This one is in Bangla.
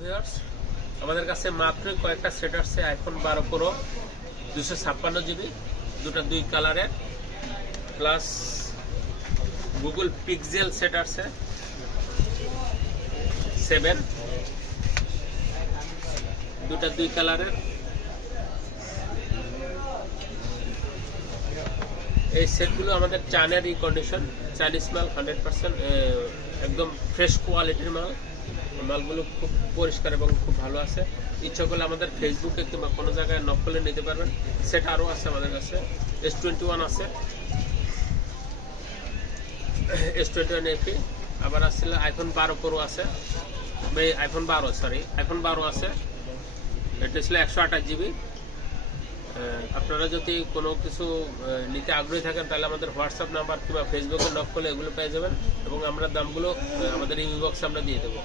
ভিউয়ার্স, আমাদের কাছে মাত্র কয়েকটা সেট আসছে। আইফোন 12 প্রো 256 জিবি, দুটা 2 কালারের, প্লাস গুগল পিক্সেল সেট আসছে 7, দুটা 2 কালারের। এই সেটগুলো আমাদের চায়নার কন্ডিশন, চাইনিজ মাল, 100% একদম ফ্রেশ কোয়ালিটির মাল। মালগুলো খুব পরিষ্কার এবং খুব ভালো আছে। ইচ্ছা করলে আমাদের ফেসবুকে কিংবা কোনো জায়গায় নক করলে নিতে পারবেন। সেট আরও আছে আমাদের কাছে, S21 আছে, S21 FE, আবার আসছিল আইফোন 12 প্রো আছে, আইফোন 12 আছে। এটা ছিল 128 জিবি। আপনারা যদি কোনো কিছু নিতে আগ্রহী থাকেন তাহলে আমাদের হোয়াটসঅ্যাপ নাম্বার কিংবা ফেসবুকে নক করলে এগুলো পেয়ে যাবেন এবং আমরা দামগুলো আমাদের ইনবক্সে আমরা দিয়ে দেবো।